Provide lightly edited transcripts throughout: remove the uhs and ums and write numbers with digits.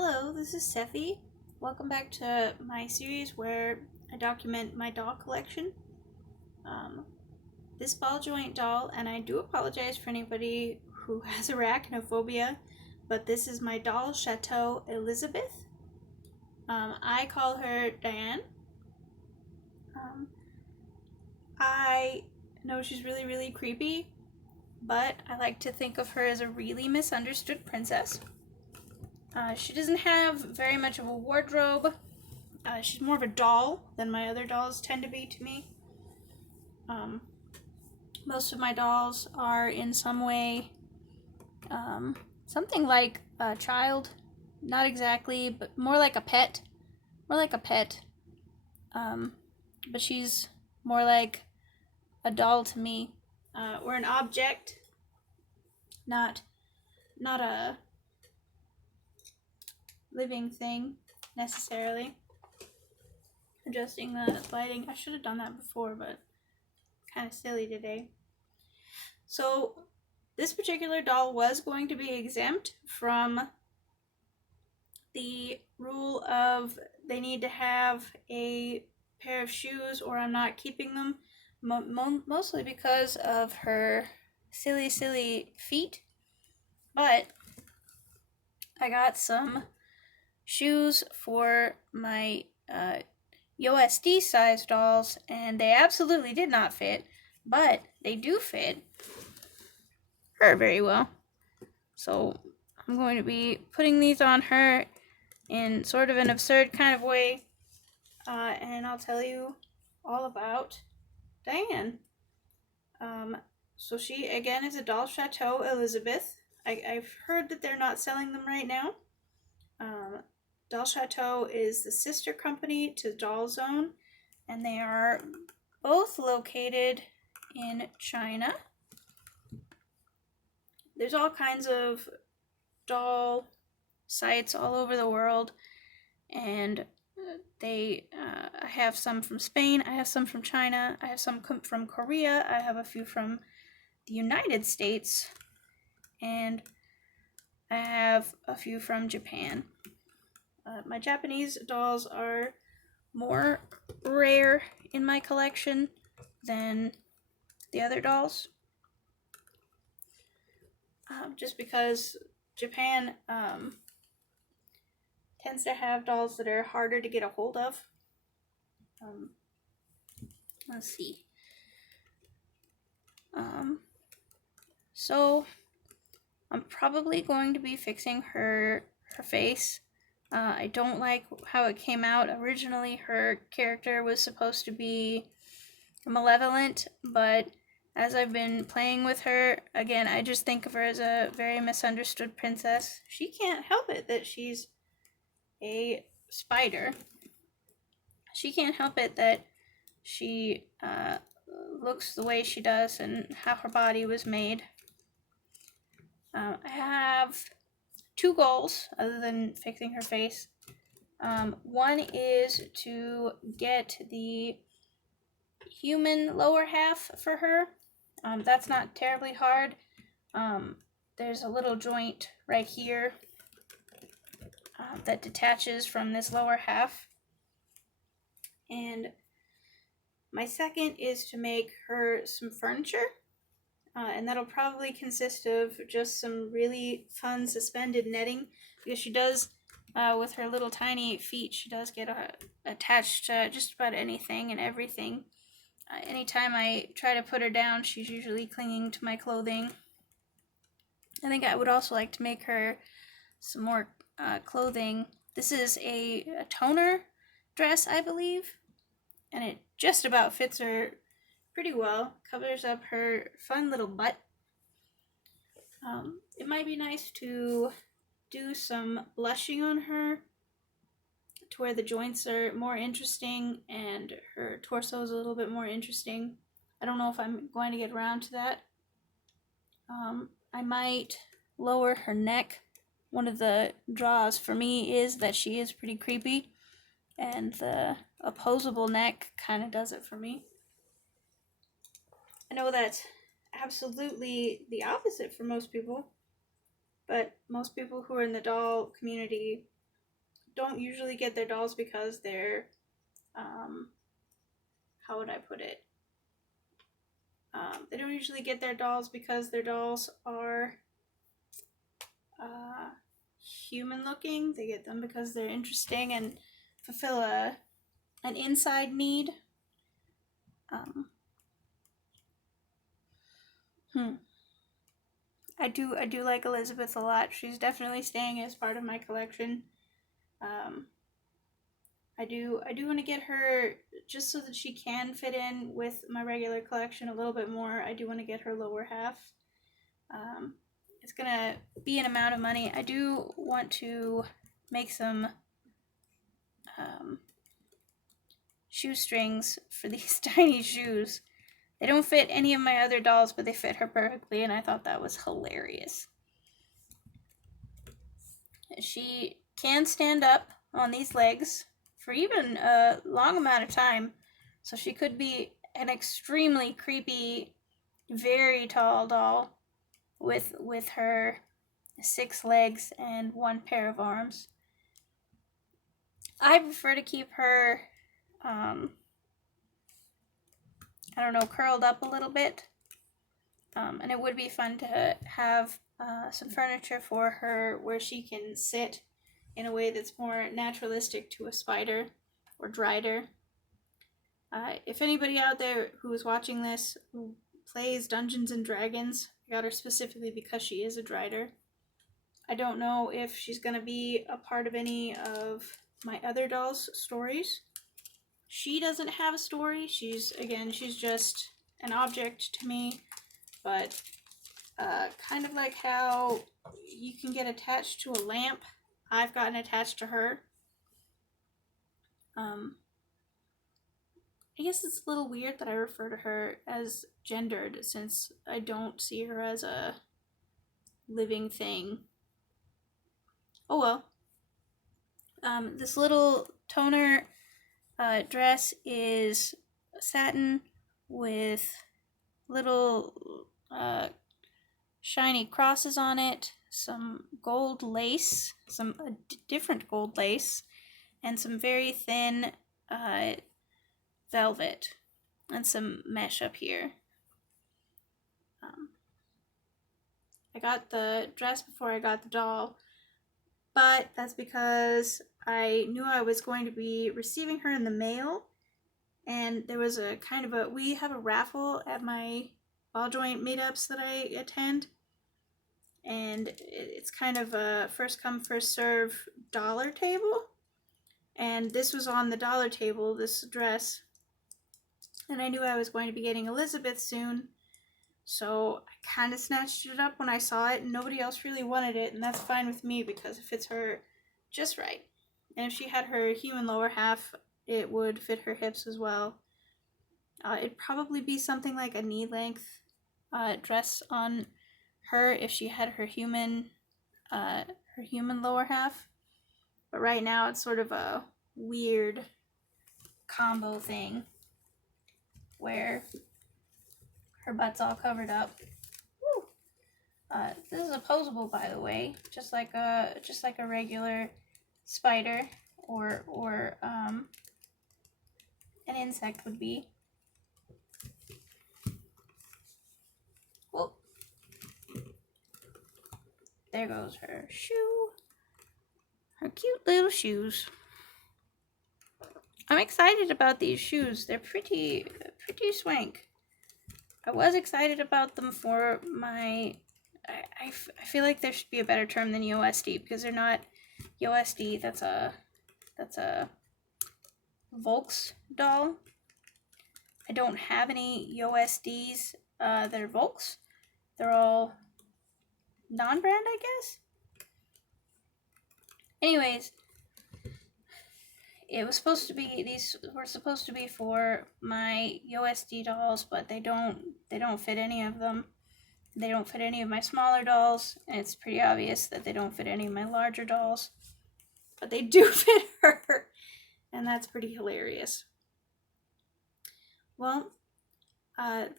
Hello, this is Sefi. Welcome back to my series where I document my doll collection. Um, this ball joint doll, and I do apologize for anybody who has arachnophobia, but this is my doll, Chateau Elizabeth. I call her Diane. Um, I know she's really, really creepy, but I like to think of her as a really misunderstood princess. She doesn't have very much of a wardrobe. She's more of a doll than my other dolls tend to be to me. Most of my dolls are in some way something like a child. Not exactly, but more like a pet. More like a pet. But she's more like a doll to me. Or an object. Not a living thing necessarily. Adjusting the lighting. I should have done that before, but kind of silly today. So this particular doll was going to be exempt from the rule of they need to have a pair of shoes or I'm not keeping them, mostly because of her silly feet. But I got some shoes for my USD size dolls, and they absolutely did not fit, but they do fit her very well. So I'm going to be putting these on her in sort of an absurd kind of way, and I'll tell you all about Diane. So she, again, is a doll, Chateau Elizabeth. I've heard that they're not selling them right now. Doll Chateau is the sister company to Doll Zone, and they are both located in China. There's all kinds of doll sites all over the world, and I have some from Spain, I have some from China, I have some from Korea, I have a few from the United States, and I have a few from Japan. My Japanese dolls are more rare in my collection than the other dolls, just because Japan tends to have dolls that are harder to get a hold of. Let's see. So I'm probably going to be fixing her face. I don't like how it came out. Originally, her character was supposed to be malevolent, but as I've been playing with her, again, I just think of her as a very misunderstood princess. She can't help it that she's a spider. She can't help it that she looks the way she does and how her body was made. I have two goals other than fixing her face. One is to get the human lower half for her. That's not terribly hard. There's a little joint right here that detaches from this lower half. And my second is to make her some furniture. And that'll probably consist of just some really fun suspended netting, because she does, with her little tiny feet, she does get attached to just about anything and everything. Anytime I try to put her down, she's usually clinging to my clothing. I think I would also like to make her some more clothing. This is a toner dress, I believe, and it just about fits her pretty well. Covers up her fun little butt. It might be nice to do some blushing on her to where the joints are more interesting and her torso is a little bit more interesting. I don't know if I'm going to get around to that. I might lower her neck. One of the draws for me is that she is pretty creepy, and the opposable neck kind of does it for me. I know that's absolutely the opposite for most people, but most people who are in the doll community don't usually get their dolls because they're, how would I put it? They don't usually get their dolls because their dolls are human looking. They get them because they're interesting and fulfill an inside need. I do like Elizabeth a lot. She's definitely staying as part of my collection. I do want to get her just so that she can fit in with my regular collection a little bit more. I do want to get her lower half. It's gonna be an amount of money. I do want to make some shoestrings for these tiny shoes. They don't fit any of my other dolls, but they fit her perfectly, and I thought that was hilarious. She can stand up on these legs for even a long amount of time, so she could be an extremely creepy, very tall doll with her 6 legs and 1 pair of arms. I prefer to keep her, I don't know, curled up a little bit. And it would be fun to have some furniture for her where she can sit in a way that's more naturalistic to a spider or drider. If anybody out there who is watching this who plays Dungeons and Dragons, I got her specifically because she is a drider. I don't know if she's going to be a part of any of my other dolls' stories. She doesn't have a story. She's just an object to me. But kind of like how you can get attached to a lamp, I've gotten attached to her. I guess it's a little weird that I refer to her as gendered, since I don't see her as a living thing. Oh well. This little toner dress is satin with little shiny crosses on it, some gold lace, some different gold lace, and some very thin velvet, and some mesh up here. I got the dress before I got the doll, but that's because I knew I was going to be receiving her in the mail, and there was we have a raffle at my ball joint meetups that I attend, and it's kind of a first come first serve dollar table, and this was on the dollar table, this dress, and I knew I was going to be getting Elizabeth soon, so I kind of snatched it up when I saw it, and nobody else really wanted it, and that's fine with me because it fits her just right. And if she had her human lower half, it would fit her hips as well. It'd probably be something like a knee-length dress on her if she had her human lower half. But right now it's sort of a weird combo thing where her butt's all covered up. Woo! This is opposable, by the way, just like a regular spider or an insect would be. Whoop. There goes her shoe. Her cute little shoes. I'm excited about these shoes. They're pretty swank. I was excited about them for my... I feel like there should be a better term than USD, because they're not USD. That's a Volks doll. I don't have any USDs that are Volks. They're all non-brand, I guess. Anyways, these were supposed to be for my USD dolls, but they don't fit any of them. They don't fit any of my smaller dolls, and it's pretty obvious that they don't fit any of my larger dolls. But they do fit her, and that's pretty hilarious. Well,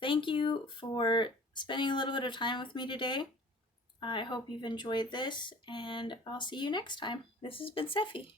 thank you for spending a little bit of time with me today. I hope you've enjoyed this, and I'll see you next time. This has been Sephi.